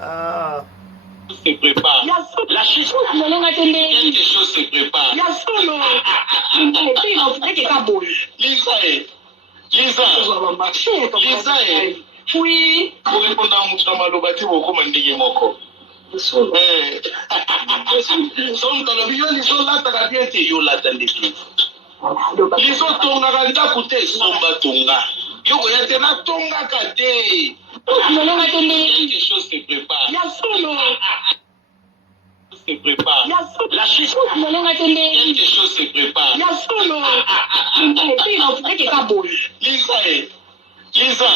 Ah. Se prépare. La chose, quelque chose se prépare. Lisa, oui. Pour répondre à mon malobati, vous commandez moko. Son talabio, ils sont là, t'as bien été yo là dans l'église. Ils ont tonga ndaku te somba tonga. Yo yate na tonga kate. Quelque chose se prépare. Se prépare. La chose, quelque chose se prépare. Lisa,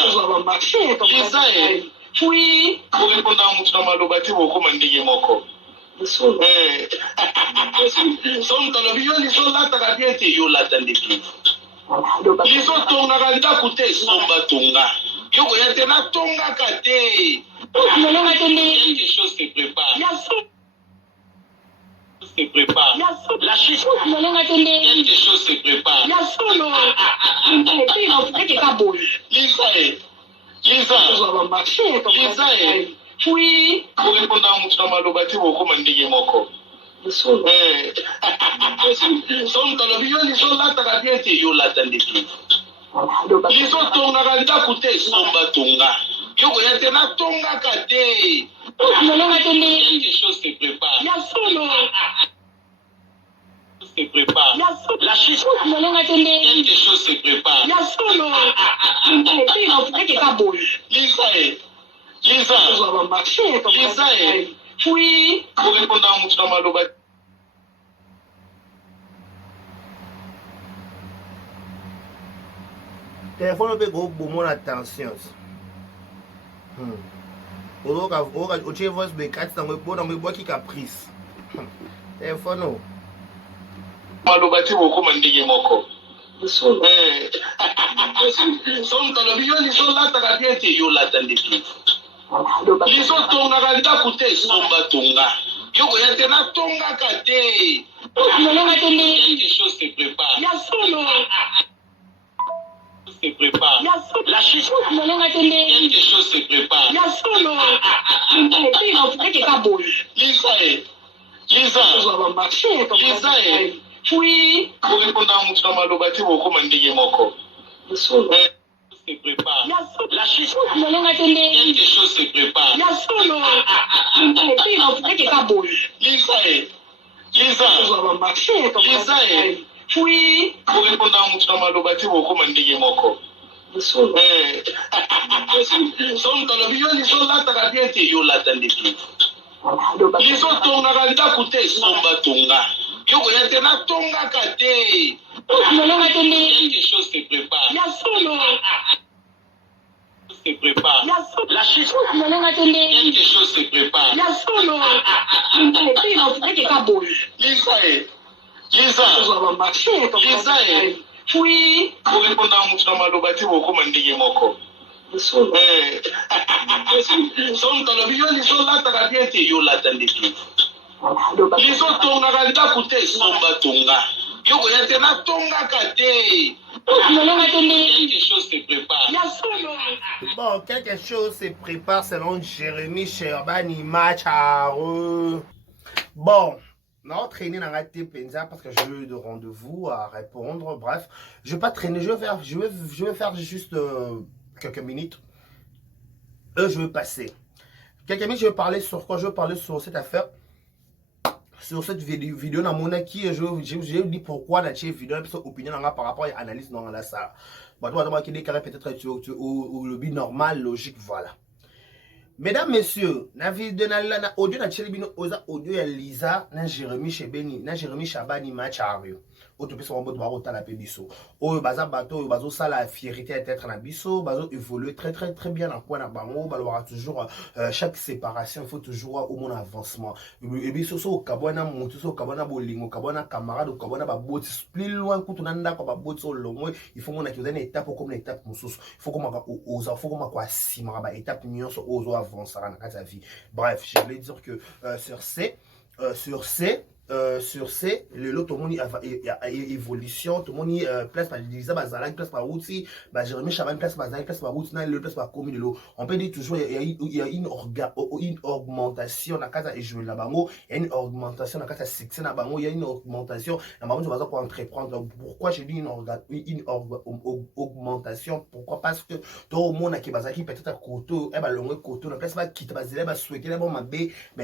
oui. Pour répondre à mon malobati, vous commandez moko. Son talabio, ils sont là, t'as bien été yo là dans l'église. Ils ont tonga ndaku te somba tonga. Yo yate na tonga kate. Quelque chose se prépare. Se prépare. La chose, quelque chose se prépare. Lisa, oui. Pour répondre à mon malobati, vous commandez moko. Son talabio, ils sont là, t'as bien été yo là dans l'église. Ils ont tonga ndaku te somba tonga. Yo yate na tonga kate. Quelque chose se prépare. Se prépare. La chose, quelque chose se prépare. Lisa, oui. Pour répondre à mon malobati. Téléphone peut go bon attention. O che voice be kat na mo bona mo boki caprice. Téléphone. Malobati vous commandez moko. Son talabio, ils sont là, t'as bien été yo là dans l'église. Ils ont tonga ndaku te somba tonga. Yo yate na tonga kate. Quelque chose se prépare. Se prépare. La chose, quelque chose se prépare. Lisa, oui. Pour répondre à mon malobati, vous commandez moko. Se prépare. La chose, quelque chose se prépare. Lisa, oui. Pour répondre à mon malobati, vous commandez moko. Son talabio, ils sont là, t'as bien été yo là dans l'église. Ils ont tonga ndaku te somba tonga. Yo yate na tonga kate. Quelque chose se prépare. Se prépare. La chose, quelque chose se prépare. Lisa, oui. Pour répondre à mon malobati, vous commandez moko. Son talabio, ils sont là, t'as bien été yo là dans l'église. Ils ont tonga ndaku te somba tonga. Yo yate na tonga kate. Quelque chose se prépare. Bon, quelque chose se prépare selon Jérémy Sherbani Macharo. Bon, non, traîner dans la penza parce que j'ai eu de rendez-vous à répondre. Bref, je vais pas traîner, je vais faire juste quelques minutes. Je vais passer. Quelques minutes, je vais parler sur quoi? Je vais parler sur cette affaire. Sur cette vidéo, dans mon qui je dis pourquoi la vidéo, parce que opinion par rapport à l'analyse dans la salle. Bon, toi, qui déclare peut-être au lobby normal, logique, voilà. Mesdames, messieurs, na vidéo na audio na chelibino oza audio ya Lisa na Jérémy Shebeni na Jérémy Shabani Machario. Autopsie en mode barota la pébiso. Oyo baza bato oyo bazo sala fierté à être na biso, bazo évoluer très bien en point na bango, balora toujours chaque séparation, il faut toujours au mon avancement. Et biso so kabona montu so kabona bolingo, kabona camarade, kabona ba boti plus loin que tunanda ko ba boti so longo, il faut mona une étape comme une étape mususu. Il faut comme oza, faut comme quoi sima ba étape nyonso ozo avancer dans sa vie. Bref, je voulais dire que sur ces sur ce, le lot, tout le monde y a évolution, tout le monde y place par Lisa Bazala, place par Routi, Jérémy Chaban, place par Zala, place par Routi, place par Komi de l'eau. On peut dire toujours, il y a une augmentation dans le jeu de la bango, il y a une augmentation dans le succès de la bango, il y a une augmentation dans le bango pour entreprendre. Pourquoi j'ai dit une augmentation? Pourquoi? Parce que tout le monde qui peut-être à côté, le côté, la place va quitter, va souhaiter,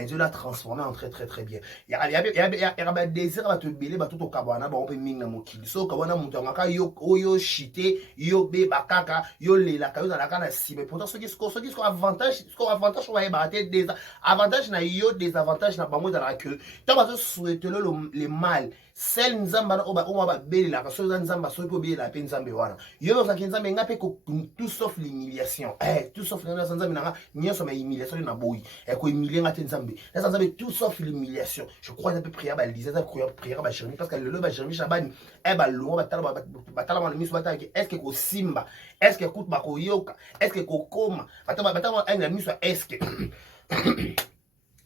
Dieu l'a transformé en très très très bien. Il y a désir à te béler tout au Kabana, on peut miner mon kill. So Kabana Moutangaka, yo chité, yo bé bakaka, yo lela, kayo dans la canne à si. Mais pourtant, ce qui est avantage, on va ébarrater des avantages, des avantages, n'a pas moins dans la queue. Tu vas souhaiter le mal. Celle nzamba oba beli la kaso nzamba so ko beli la pe nzambe wana yo za kinzambe ngape ko tout sauf l'humiliation tout sauf l'humiliation nzambe nanga nyoso ma humiliation na boyi ko humilier ngate nzambe na nzambe tout sauf l'humiliation. Je crois un peu prière ba Lisa prière ba Jérémy parce que le ba Jérémy Chabani lo ba tala ma miso bata est-ce que ko simba est-ce que écoute ba ko yoka est-ce que ko koma bata na miso est-ce que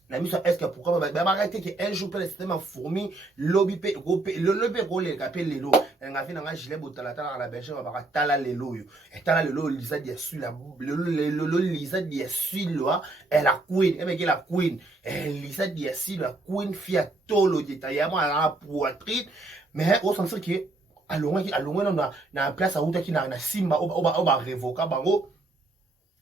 la mission est-ce que pourquoi arrêter que un jour le système a fourmi lobby le lobby rôle appelle les lots nga fi nga gilet botala tala la berger va tala les lots et tala le lot Lisa dia sur la le Lisa dia sur là elle la queen et la queen Lisa dia sur la queen fia tolo détaillement à la poitrine mais au sens que à loin na place à où qui na simba oba révoca bango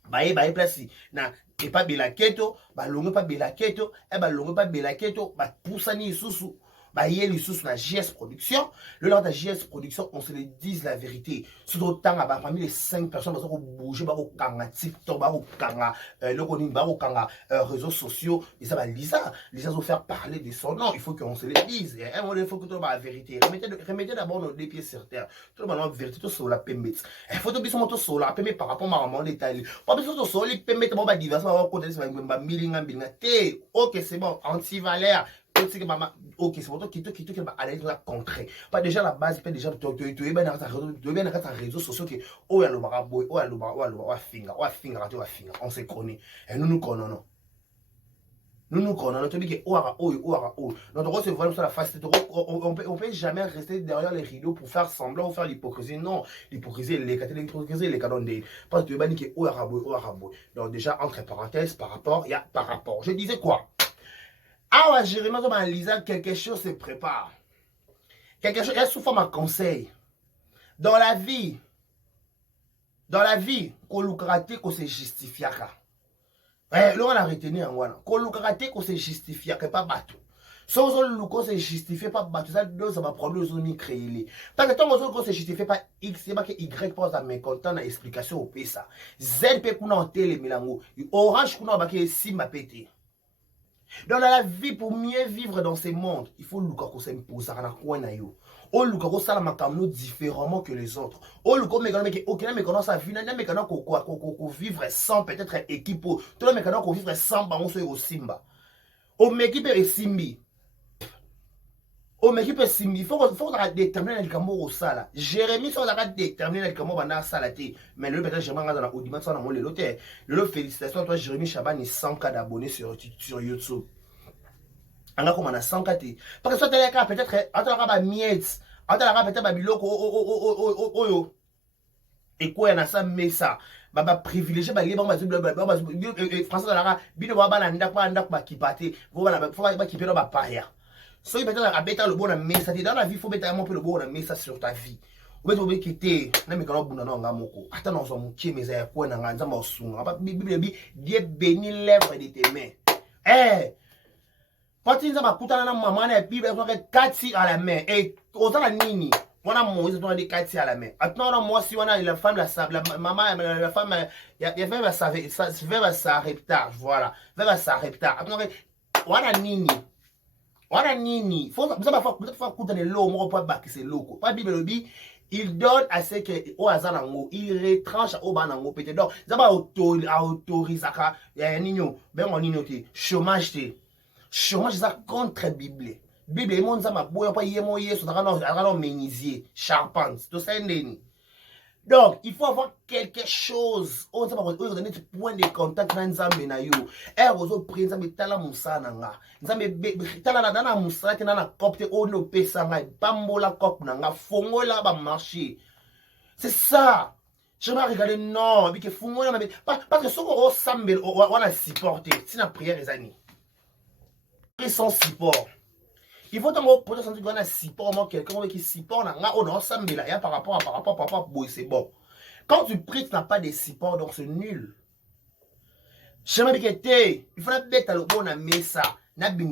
bae place na et pas belaketo ba longue pas belaketo et ba longue pas belaketo ba poussani susu ba yeli susu na JS production le lors de JS production on se le dise la vérité sur autant ba parmi les 5 personnes parce qu'on bouger ba ko kanga TikTok ba ko kanga le koni ba ko kanga réseaux sociaux et ça va Lisa se faire parler de son nom. Il faut qu'on se le dise il faut que tout la vérité remettez d'abord nos deux pieds sur terre tout le monde vérité tout sur la pembet il faut bien monter sur la pembet par rapport à mon détail pas besoin de sur les pembet ba diversion ba côté ba milinga te OK c'est bon anti-valeur. Ok, c'est pour toi qui va aller dans la concret. Pas déjà la base, pas déjà tu es bien dans ta réseau social que oh ya lo maraboy, oh ya lo finger, on se connaît. Et nous connaissons. Nous connaissons, tu dis que notre rôle c'est vraiment sur la face. On peut jamais rester derrière les rideaux pour faire semblant ou faire l'hypocrisie. Non, l'hypocrisie, les canons des. Parce que tu vas dire que oh ya boy. Donc déjà entre parenthèses par rapport. Je disais quoi? Ah, Jérémy, Lisa, quelque chose se prépare. Quelque chose, est sous forme de conseil. Dans la vie, qu'on lucrate, qu'on se justifie. Là, on a retenu en voilà. Qu'on lucrate, qu'on se justifie, pas bateau. Sans qu'on se justifie, pas bateau, ça va prendre le zone créé. Parce que tant qu'on se justifie pas X, c'est pas que Y pose à mécontent dans l'explication au PSA. Z peut qu'on en télé, milango. Orange qu'on a baqué si m'a pété. Dans la vie, pour mieux vivre dans ce monde, il faut que s'impose à la coin na yo. O luka ko sala makamno différemment que les autres. O luka me aucun me connaît sa vie, na me connaît ko vivre sans peut-être équipe. Tout le me connaît ko vivre sans bango so au Simba. O m'équipe et Simbi. O m'équipe et Simbi, faut déterminer le camo au sala. Jérémy faut déterminer le camo bana salati. Mais le peut-être Jérémy dans la audimat ça dans mon loté. Le félicitations à toi Jérémy Chabani 100K d'abonnés sur YouTube. On a comme on a 100K. Parce que soit tu peut-être attends la miette, attends la peut-être babiloko yo. Et quoi on a ça mais ça. Baba privilégié ba libre français dans la bino ba na ndak ba kipate. Voilà faut ba kiper ba paria. So il peut être abeta le bon message dans la vie faut mettre un peu le bon message sur ta vie. Vous pouvez quitter na me kana buna na ngamoko. Ata na so mukie meza ya kwa na nganza ma osunga. Ba Bible bi Dieu bénit l'œuvre de tes mains. Quand tu as na maman na Bible on a 4 à la main et ozala nini. On a Moïse on a des 4 à la main. Maintenant moi si on a la femme la maman la femme il y va s'arrêter voilà. Va s'arrêter. Maintenant on a nini. Voilà nini. Faut peut-être couper les lots, on va pas c'est loco. Pas Bible bi, il donne à ce que au hasard il retranche au banango peut-être donc ça va autoriser ça nino ben on nino té chômage ça contre Bible. Bible mon ça m'a boya pas yemo yeso ça non menisier charpente. Tout ça ndeni. Donc, il faut avoir quelque chose. On sait pas, on donne des points de contact dans Nzambe na yo. Et vous autres prenez Nzambe tala musa nanga. Nzambe tala na musa te na copte on no pesa nga bambola cop nanga fongola ba marché. C'est ça. Je vais regarder non, mais que fongola parce que ce qu'on sambe on a supporté. C'est la prière les amis. Ils sont support. Il faut donc pour sentir qu'on a support quelqu'un qui support on a sambe là par rapport c'est bon. Quand tu pries, tu n'as pas de support, donc c'est nul. Je me dis que il faut mettre le bon à ça.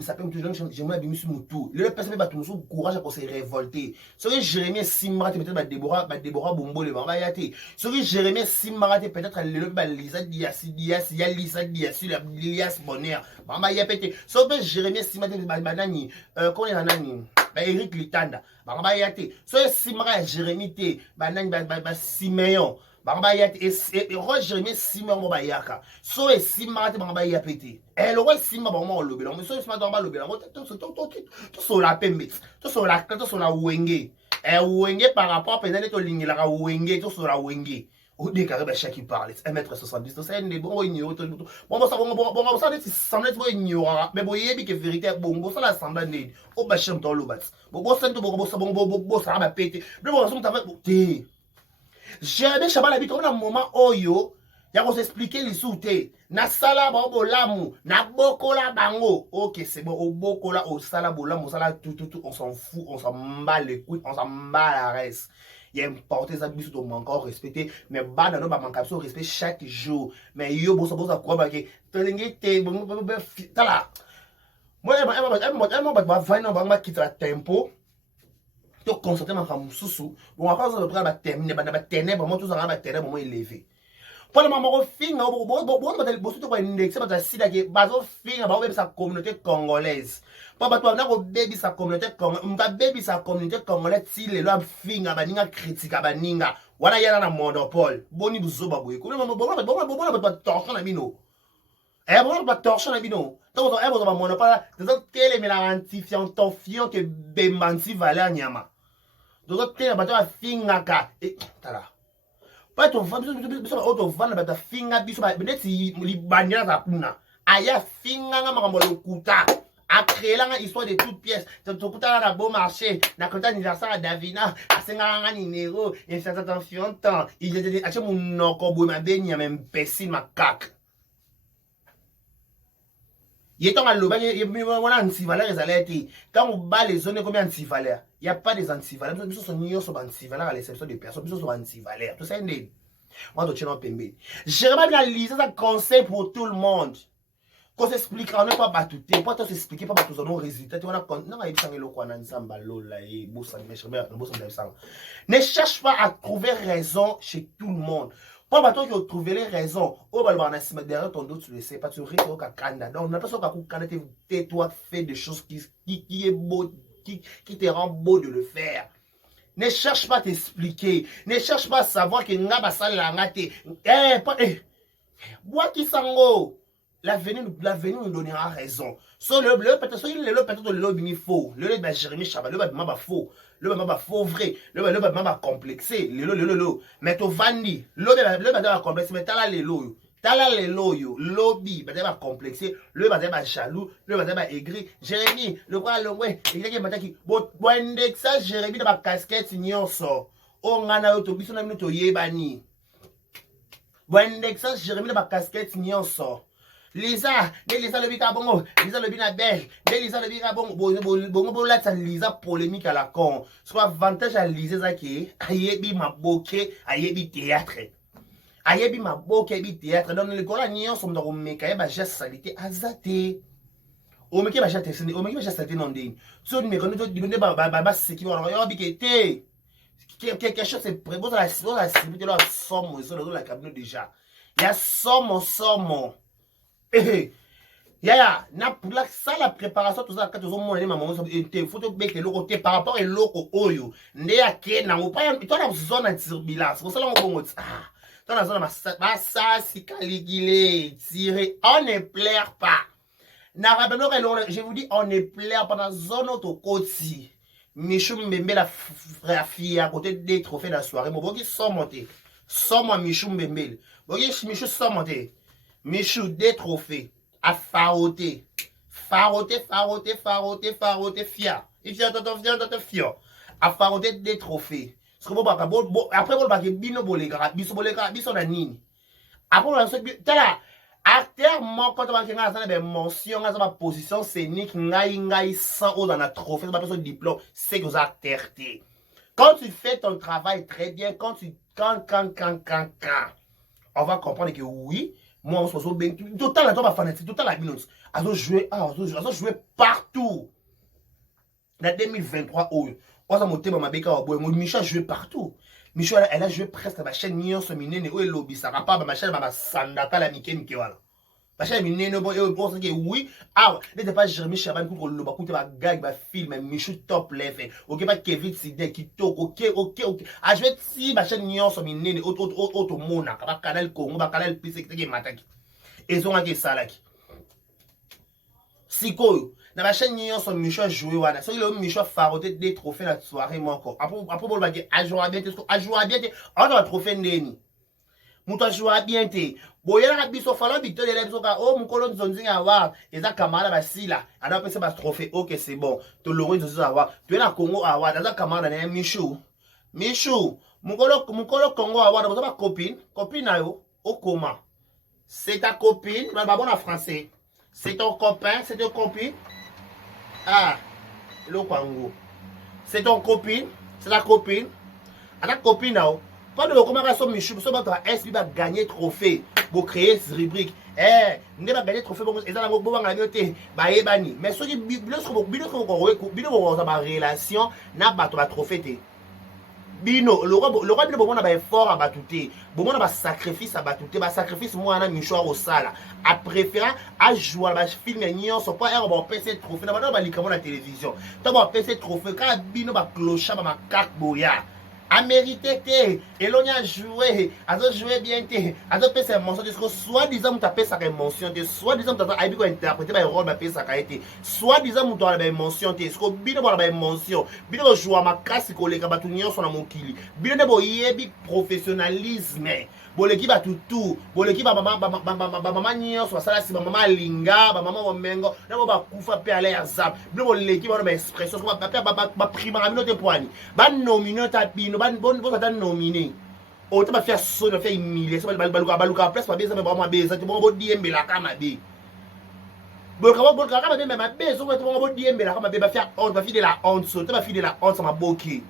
Ça peut toujours j'aimerais bien sur tout. Le personne va tout courage pour se révolter. Celui Jérémie Simrat peut-être Déborah Bombo le va y aller. Celui Jérémie Simrat peut-être le Lisa Dias Lias Bonheur. Maman y a pété. Celui Jérémie Simrat banani qu'on est nani. Eric Litanda. Maman y a été. Celui Simrat Jérémie T banani Siméon. Bamba ya et roi Jérémie Simon Mobayaka. So et Simate Bamba ya pété. Et le roi Simon Bamba lobby. Mais so Simate Bamba lobby. Tout sur la pembe. Tout sur la wenge. Et wenge par rapport peut-être to ligne la wenge tout sur la wenge. Au décarré ba chaque qui parle. 1m70. C'est des bon ignorant. Bon ça c'est semble être ignorant. Mais bon yebi que vérité bon ça la semble né. Au ba cham dans le bat. Bon ça ça va péter. Le bon ça t'avait té. Jamais Shabbat la bito na moment oyo ya ko expliquer lisouté na sala ba bolamu na bokola bango. OK, c'est bon, au bokola au sala bolamu, sala tout on s'en fout, on s'en bat les couilles, on s'en bat la reste. Il y a importé ça biso to encore respecter mais ba na no ba manka so respect chaque jour. Mais yo bosa quoi ba ke telingi te bon tala. Moi ba final ba ma quitter tempo. Tu constates ma femme sous bon après ça va terminer ba ténèbres moi tout ça va ténèbres moi élevé pour le moment au fin bon ba bosu to ba index ba sida ke bazo fin ba be sa communauté congolaise pas ba to na ko baby sa communauté congolaise si le lo fin ba ninga critique ba ninga wana yana na monopole boni buzoba boye ko bon ba torchon na bino bon ba torchon na bino donc on ba monopole donc télé mais la antifiant tofiant que bemansi valeur nyama donc télé ba ta fingaka et tala pas ton biso auto vana ba ta finga biso ba beneti libanya za kuna aya finga nga makambo lokuta a créé la histoire de toutes pièces to kuta na bon marché na kota anniversaire Davina asenga nga numéro et ça attention temps il était ache monoko boy ma benya même pessin ma kak yeton aloba wana antivaleur ezalati quand on bat les zones comme antivaleur il y a pas des antivaleurs biso sont nyos sont antivaleurs à l'exception des personnes biso sont antivaleurs tout ça est moi to chino pembe j'aimerais bien liser ça conseil pour tout le monde qu'on s'explique on ne pas batouter pas tout s'expliquer pas batouter nos résultats tu vois non il sang le quoi nsamba lola et bossa ne cherche pas à trouver raison chez tout le monde. Pas bateau qui trouver les raisons. Oh, bah, derrière ton dos, tu le sais pas, tu risques au Kanda. Donc, on n'a pas ça qu'à toi, fais des choses qui est beau, qui te rend beau de le faire. Ne cherche pas à t'expliquer. Ne cherche pas à savoir que n'a pas ça la ngate. Bois qui sango. L'avenir nous donnera raison. So le peut-être le bini faux. Le Jérémie Chabat, le m'a faux. Le m'a faux vrai. Le m'a complexé. Le mais to vandi. Le m'a complexé mais tala les loyo. Lobby m'a complexé. Le m'a jaloux. Le m'a aigri. Jérémie, le quoi le ouais. Il y a m'a qui bon indexa Jérémie dans ma casquette nyonso. O ngana yo to biso na minuto yebani. Bon indexa Jérémie dans ma casquette nyonso. Lisa le bika bongo, Lisa le bina belle, Lisa le bika bongo là ça Lisa polémique à la con. Soit avantage à Lisa ça qui ayebi ma boke, ayebi théâtre. Ayebi ma boke bi théâtre dans le cola nion som dans meka ba geste salité azate. O meka ba geste salité non din. So me quand tu dis ba c'est qui va yo bi kété. Quelque chose c'est prêt, la cible là somme sur la cabinet déjà. Il y a somme. Pour la préparation tout ça quand ils ont mon maman il faut que le côté par rapport et l'autre oyo ndea kena ou pas toi dans zone de turbulence pour ça on bon dans la zone ma ça si caligulé tiré on ne plaire pas na rabelo je vous dis on ne plaire pas dans zone auto côté Michou Mbembe la frère fille à côté des trophées de la soirée mon bon qui sont montés Somme Michou Mbembele. Voyez, Michou somme. Michou, des trophées. À faroter. Faroter, fier. Il vient de fier. À faroter des trophées. Après, on va dire bino bolega, biso na nini. Après, on va dire, tala, acteur, moi, quand on va dire, ça a mention, ça a position scénique, ngai, sans eau dans la trophée, ça va pas diplôme, c'est que vous acteur. Quand tu fais ton travail très bien, quand, on va comprendre que oui, moi, on se pose bien, tout le temps, la tombe fanatique, tout le temps, la minute, elle a joué partout. En 2023, on a monté ma béca au bois, Michel a joué partout. Michel, elle a joué presque à ma chaîne Nyon, ce minene, où est lobby, ça va pas, ma chaîne, ma sandata, la Mickey, voilà. Ma chaîne minene, oui, n'était pas Jérémy Chaban pour le bas, ma gag, ma film, Michel top level, ok, pas Kevin Sidé, qui toque, ok. Ah, je vais si ma chaîne Nyon, ce minene, auto mona, ma canal Congo, ma canal Pissé, qui m'attaque. Et ils ont un ça là. Sikoyo. Dans ma chaîne, nous sommes Michel joué. So, il a Michel faroté des trophées la soirée. Après, on va dire, à jouer bien. On a un trophée Ndeni. Mouta jouer bien. Boya la biso fala victoire de l'ebso ka oh mukolo nzonzi avoir eza kamala basila ana pesa ba trophée OK c'est bon to longo nzonzi avoir tu na Congo avoir eza kamala na Michou mukolo Congo avoir ba copine na yo okoma c'est ta copine ba bon en français c'est ton copain c'est ton copine ah le Congo c'est ton copine c'est ta copine ana copine na yo pas de comment ça Michou so ba est va gagner trophée pour créer cette rubrique ne va gagner trophée bon ezala ngo bo ngani te ba yebani mais soki bino ko ba relation na bato ba trophée te bino le roi bino bon na ba effort à batuté bon na ba sacrifice à batuté ba sacrifice moi na Michou au sala a préférer à jouer ba film nyon so pas ba PC trophée na ba likamo na télévision to ba PC trophée ka bino ba clocha ba makak boya a mérité te elonia joué azo joué bien te azo pesa mention de soit disant tu appelles ça mention de soit disant tu as ko interpréter ba rôle ba pesa ka été soit disant tu as ba mention te sko bino ba mention bino jouer ma casse koleka batu nyonso na mokili bino ne bo yebi professionnalisme boleki ba tutu boleki ba mama nyonso sala si ba mama linga ba mama omengo na ba kufa pe ale azab bino boleki ba expression ba prima mino te poani ba nominer ta bino bon ta nominer o ta ba faire so na faire humilier so baluka place ba beza ba beza te bon diembela kama be bolka kama be ma bezo ko te bon diembela kama be ba faire honte ba fi de la honte so ta ba fi de la honte ça m'a boqué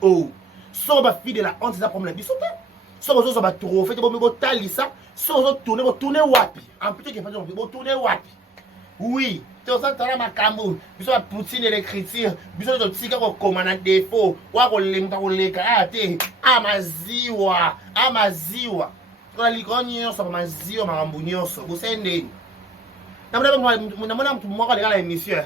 oh so ba fi de la honte ça problème biso ta so so ba trophée te bon talisa so tourner wapi en plus que pas tourner wapi oui to ça tala makambo biso ba poutine l'écriture biso to tika ko komana défaut wa ko lemka ko leka ate amaziwa kwa likonyo so maziwa makambo nyonso bosende namona mtu moko la émission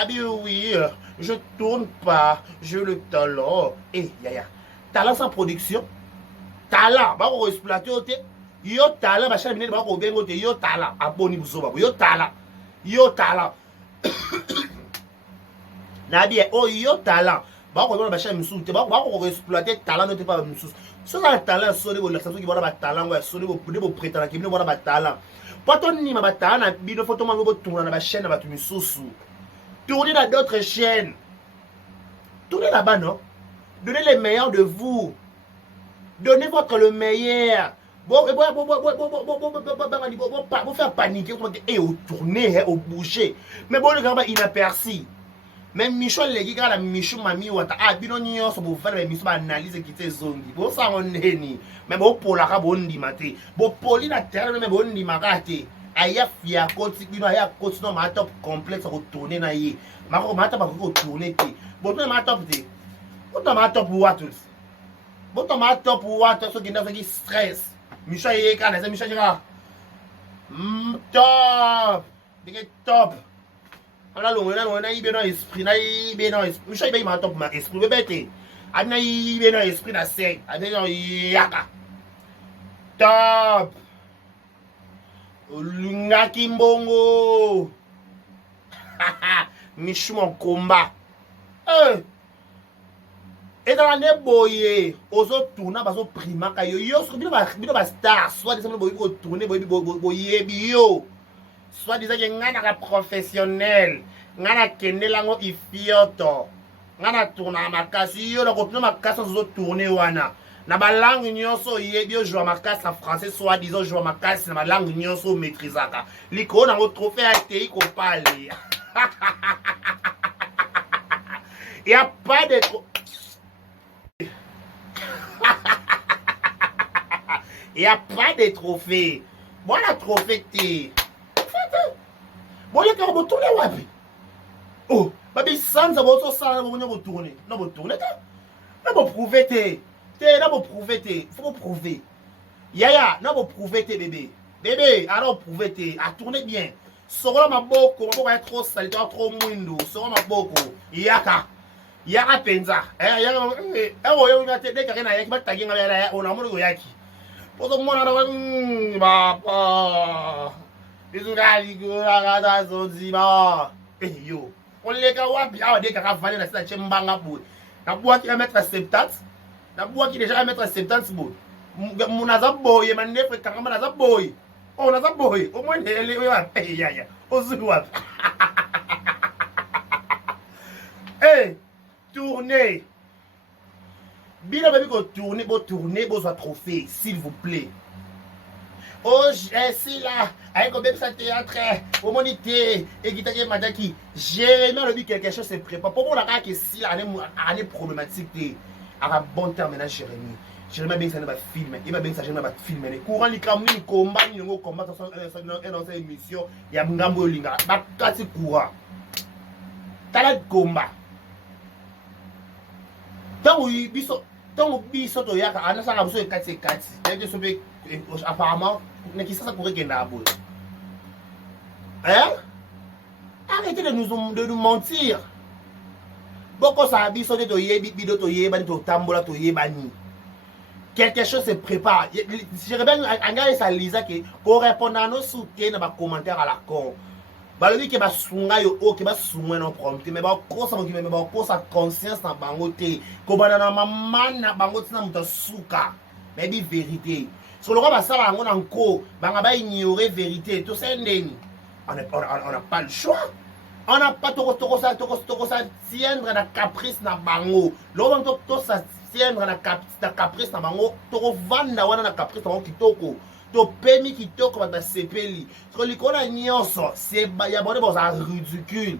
abi oui je tourne pas je le talent et yaya talent sans production talent ba ko exploiter ote yo talent ba chaque minute ba ko bengo te yo talent aboni buzoba yo talent Nabi oh yo talent ba ko ba chaque minute te ba ko exploiter talent no te pas minute so ça talent so le la qui ba talent wa so le bo prétendre ki bino ba talent poto ni ma ba talent bino photo ma bo tourner na ba chaîne ba tu misusu tourner dans d'autres chaînes tournez là-bas non donnez le meilleur de vous. Donnez votre le meilleur. Bon, faire paniquer, et au tourner, au boucher. Mais bon, le gars, inaperçu. Même Michel, les gars, la Michel, mamie, ou à Binonion, ça vous faire la mission analyse qui était zongi. Bon, ça, on est ni. Mais bon, pour la rabonne di maté. Bon, Pauline, la terre, mais bon, di marate. Aya fia, côté, bino, aya côté, non, ma top complexe, retourner, na yé. Ma top, retourner, bon, ma top, bon, ma top, ou à tous. Bon, ma top, ou à tous, qui stress. Michel, il est là, Michel, il est là. Top. Top. Ala longo na ibe na esprit Michel ibe ma top ma esprit bebete ana ibe na esprit na sei ana yaka top lunga kimbongo Michou mon combat ezala nde boye ozotourna bazoprimaka yo yo soki bino bastar soit disant boyebi kotourne boyebi yo soit disant ke ngai naka professionnel ngai nakendelango ifioto ngai natournaka makasi yo nakotourne makasi ozotourne wana na balangue nyonso oyebi ozwa makasi na français soit disant ozwa makasi na balangue nyonso omaîtrisaka likolo nango trophée atei kopale y a pas de il n'y a pas de trophée. Moi, la trophée, t'es. Bon, il y a qu'à retourner, wapi. Oh, babi, sans ça, vous retourner. Non, vous tournez, non, vous prouvez, non, vous prouvez, faut vous prouver. Yaya, non, vous prouvez, bébé. Bébé, alors, prouvez, à tourner bien. Sora ma boko, ma boko est trop sale, trop mouindou. Sora ma boko, yaka. Yaka penza. Yaka, on a été déclaré, on a mon yaki. Papa, yo, on les gars, des gars valent la station Bangabou. La boîte qui va mettre à 70, la boîte qui déjà va mettre à 70 bouts. Mon azaboy, man, ne fait carrément azaboy. Oh, azaboy, au moins, elle est payée, yaya. Au zouap. Eh, tournez. Bien baby ko tourner, beau trophée, s'il vous plaît. Oh, si là, avec un bébé ça théâtre, au monité, et qui t'a dit madaki, Jérémie le dit quelque chose se prépare. Pour moi la que si là année problématique, à bon terme maintenant Jérémie. Jérémie bien ça ne va filmer, il va bien ça Jérémie va filmer. Courant les camini combat, ni ngo combat dans cette émission, il y a ngambo linga, ba kasi courant. Tala combat. Tant biso to yaka anasanga biso ekati tete sobe apparemment nekisa courir kenda abo. Hein? Arrêtez de nous mentir. Boko sa biso to yebi bido to yeba to tambola to yebani. Quelque chose se prépare. Je rebelle anga esa lisa ke ko répondre à nos soutiens dans commentaire à la con. Balobi ke basunga yo o ke basunga no prompte mais ba kosa mo me ba kosa conscience na bango te ko bana na mama na bango tina muta suka mais di vérité so le ba sala ngo na nko banga ba ignorer vérité to sendeni on n'a pas le choix on n'a pas toko ça tiendre na caprice na bango lo ba to ça tiendre na caprice na bango to vanda wana na caprice na kitoko to pemi kitoko ba sepeli so likona nyonso c'est ya bonne bon ça ridicule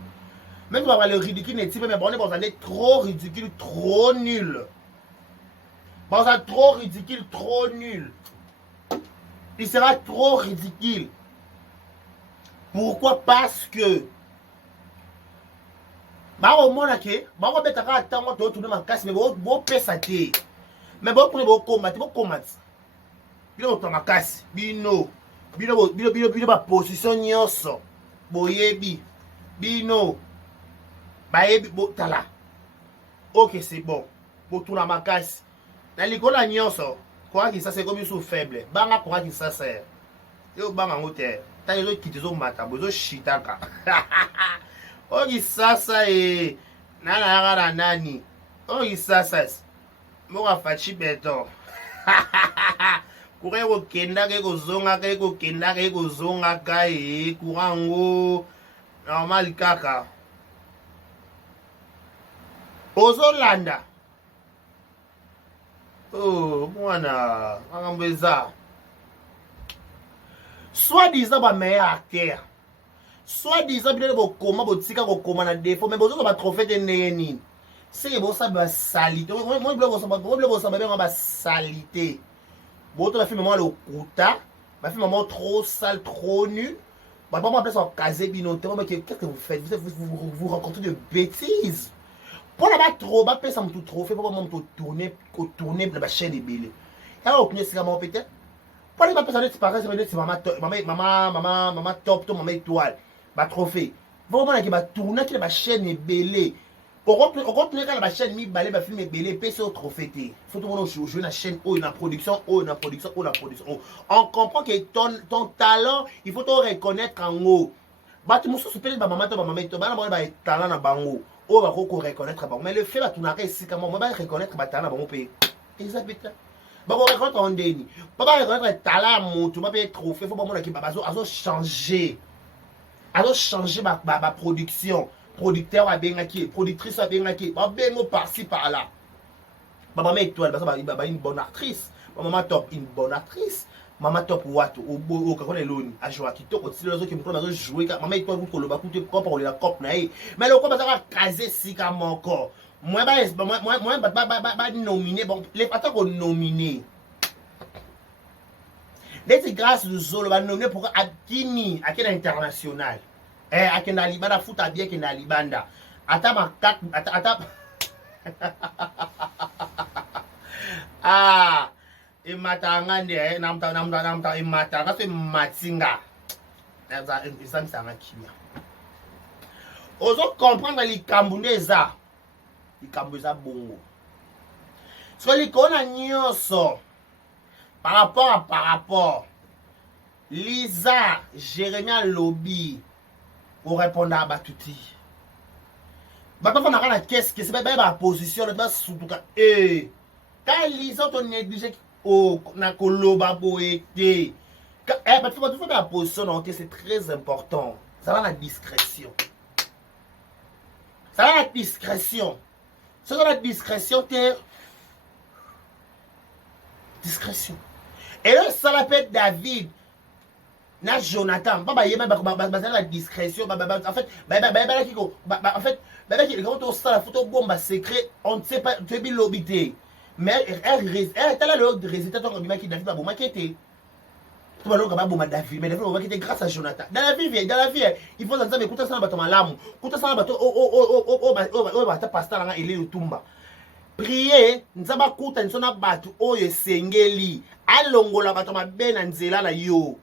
même pas le ridicule n'est type mais bonne bon ça est trop ridicule trop nul bon ça trop ridicule trop nul il sera trop ridicule pourquoi parce que ba au mona ke ba ko beta ka tango to tourner ma casse mais bo pesa te mais bo pour bo combat bino to makasi bino ba position nyonso boyebi bino bayebi botala ok c'est bon botuna makasi na likola nyonso kwa ki ça c'est comme sous faible banga kwa ki ça c'est yo banga ngote ta yo kitizo mata bozo shitaka ok ça e na nani ok ça mo ka fachi beto kure ko kenda ke ko zonga ka kurango normal kaka ozolanda oh mwana angambeza soit disant ba meilleur acteur soit disant bien bo koma bo tika ko koma na défaut mais bozo ba trophée de neni c'est bon ça ba salité moi blogo ça ba salité. Bon, tu as fait maman le kouta, ma fait maman trop sale, trop nu. Ma maman appelle ça casé binoté. Qu'est-ce que vous faites? Vous rencontrez de bêtises. Pour la battre trop, ma paix ça me tout trop fait. Pour maman tourner la chaîne est belle. Alors, on c'est maman peut-être. Pour les papiers ça c'est pareil, c'est maman top, maman étoile. Ma trophée. Vraiment qui va tourner qui la chaîne est belle. On continue quand la chaîne mi balé ba film belé PC au trophée té faut tout le monde jouer la chaîne ou une production on comprend que ton talent il faut te reconnaître en haut ba tu musu super ba maman to ba talent na bango on va reconnaître. Mais le fait, tu n'as pas ici, comment on va reconnaître, on peut. Exactement. Bon, on reconnaître en déni. Papa reconnaître talent, tu vas payer trophée, faut pas mon équipe, changer. Alors changer ma production. Producteur a bien acquis, productrice a bien acquis. Bien par-ci par-là. Maman étoile, parce que une bonne actrice. Maman top, une bonne actrice. Maman top what au quand est l'on a joué qui top aussi les autres qui me prennent jouer maman étoile vous le bac tout comme pour la coupe mais le quoi ça va caser si comme encore moi nominé bon les attends qu'on nominé les grâce de Zolo va nominer pour Akini à quel international à quel Alibanda foot à bien quel Alibanda attends ma attends ah imatanga nde namta imatanga so matinga ça me kimia ozo comprendre likambo ndeza likambo eza bongo so likona nyonso par rapport Lisa Jérémie Lobby pour répondre à Batuti bapa fana kana qu'est-ce que c'est ba position le ba surtout quand Lisa ton négligé au na koloba boete parce que tu fais la position non c'est très important ça va la discrétion ça va la discrétion ça va la discrétion t'es discrétion et là ça l'appelle David na Jonathan pas yema la discrétion en fait en fait quand on sort la photo bombe secret on ne sait pas tu es bilobité mais elle est là le résultat ton qui David ba boma qui était tu vas donc ba boma David mais David boma qui était grâce à Jonathan dans la vie il faut entendre écouter ça bato malamu écouter ça bato bata pasteur nga ele utumba prier nzaba kuta nsona bato oyo esengeli alongola bato mabe na nzela na yo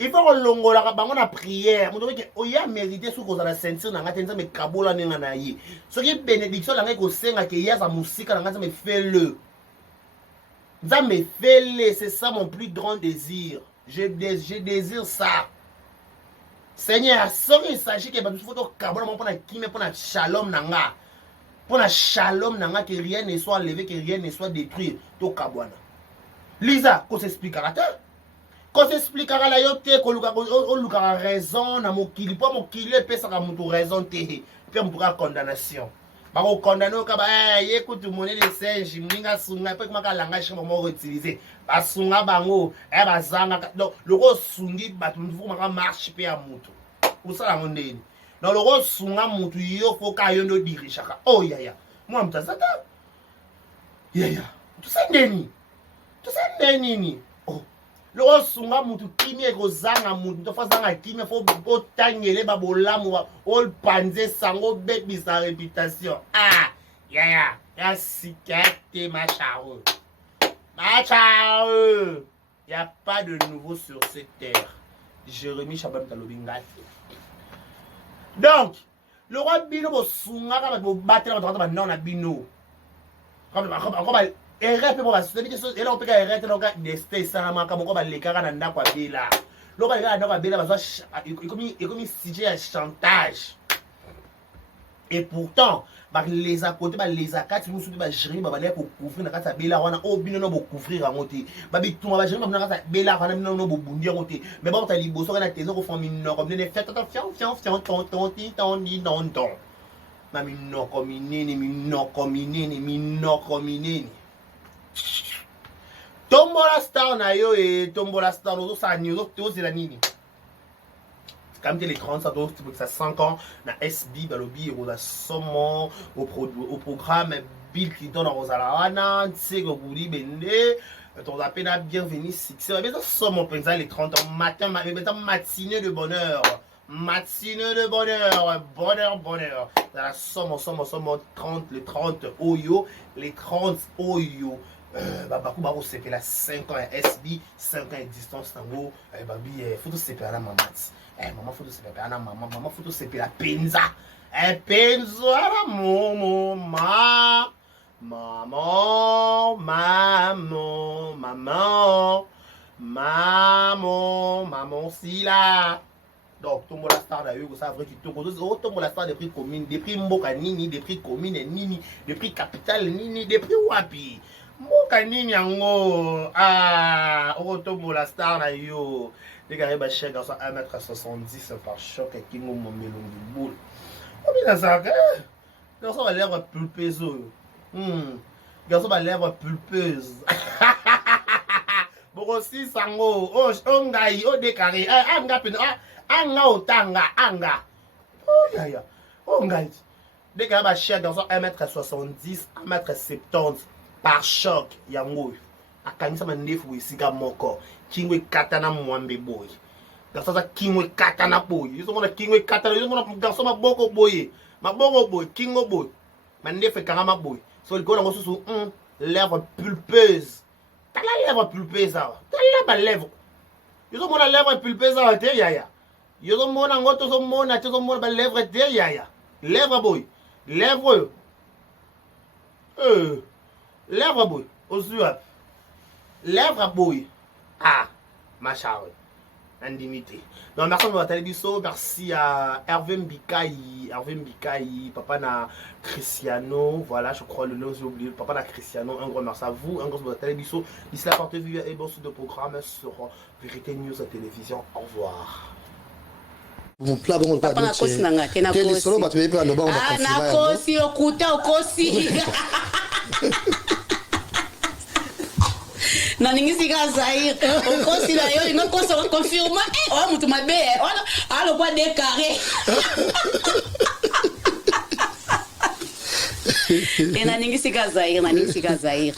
il faut que longola bango na prière moto ke oya mériter sous cause la ceinture na ngate nzambe kabola ninga na ye soki bénédiction la ngeko senga ke yaza musika na nzambe fais-le nzambe fais-le c'est ça mon plus grand désir je désire ça Seigneur soki il s'agit que bato faut to kabola mo pona kime pona shalom nanga pona shalom nanga que rien ne soit enlevé que rien ne soit détruit to kabwana Lisa ko s'expliquera quand s'expliquera la yote ko luka raison na mokili po mokili pesaka mutu raison te pe mutu ka condamnation ba ko condamner ka ba écoute monnaie de singe mlinga sunga pe kuma ka langage mo utiliser ba sunga bango ba zanga donc le ro sungi ba mutu maka marche pe ya mutu usala mondeni donc le ro sunga mutu yo faut ka yo ndo dirishaka oh yaya moi mtazata yaya tu sais nini oh le sunga mutu kimie ko zanga mutu to fa zanga kimie fo otangele ba bolamu ol panze sango bebi sa réputation ya sikate machao y a pas de nouveau sur cette terre Jérémie Chabam Talobingate donc le roi bino bo sunga ka bo battre ba non na bino comme erreur pe bo ba c'est des et là on peut erreur te donc destin ça ma ka moko ba lekaka na ndako abela lo ba lekaka na ndako abela ba so comme sujet à chantage et pourtant ba les à côté ba les à quatre nous sous ba gérer ba aller pour couvrir na kata abela wana o bino no bo couvrir ngote ba bituma ba gérer ba na kata abela wana bino no bo bundia ngote mais ba ta liboso na tezo ko famille no comme ne fait attention ton ma minoko minene tombola star na yo tombola star ozo sa nyo ozo la nini comme les 30 ça 5 ans na SB balobi au la somo au programme Bill Clinton en Rosalawana c'est que vous dit bende ton appel à bienvenue c'est bien ça somo pensa les 30 ans matin matinée de bonheur bonheur dans la somme 30 le 30 oyo les 30 oyo baku bako sepela 5 ans SB 5 ans existence nango babi photo sepela maman maman photo sepela na maman photo sepela penza penzo ala momo maman sila Donc, tout le monde a star d'ailleurs, ça vrai qu'il tout le monde a star des prix communes, des prix Mboka Nini, des prix communes Nini, des prix capital Nini, des prix Wapi. Mboka Nini yango, tout le monde a star d'ailleurs. Les gars, ils chèque dans 1m70 par choc et qui m'ont mis le boule. Oh, bien ça, garçon a l'air pulpeuse. Garçon a l'air pulpeuse. Bon aussi sango, oh ngai, oh décaré, anga otanga, anga. Oh ya, oh ngai. Dès qu'il y a un chien dans 1m70, 1m70 par choc, yango. Akanisa mandefu isika moko. Kingwe katana mwambe boy. Garçon ça kingwe katana boy. Ils ont kingwe katana, ils ont garçon ma boko boy. Ma boko boy, kingo boy. Mandefu karama boy. So le gars sous lèvre pulpeuse. T'as la lèvre pulpeuse ça. T'as la lèvre. Ils ont la lèvre pulpeuse ça te yaya. Ils ont mon angoto so mona, tu ont mon lèvre te yaya. Lèvre boy. Lèvre. Lèvre boy. Osuap. Lèvre boy. Ah, ma chère. Indemnité. Donc merci à Télébiso, merci à Hervé Mbikaï, papa na Cristiano, voilà, je crois le nom j'ai oublié, papa na Cristiano, un gros merci à vous, un gros merci à Télébiso. D'ici là, portez-vous et bon de programme sur Vérité News à télévision. Au revoir. Mon plat bon pas na kosi nanga te na kosi. Solo ba tu pas no ba on va na kosi okuta okosi. Na ningisi ka Zaire okosi la yo ngo kosi ko confirma o mutu mabe alo kwa décaré. Na ningisi ka Zaire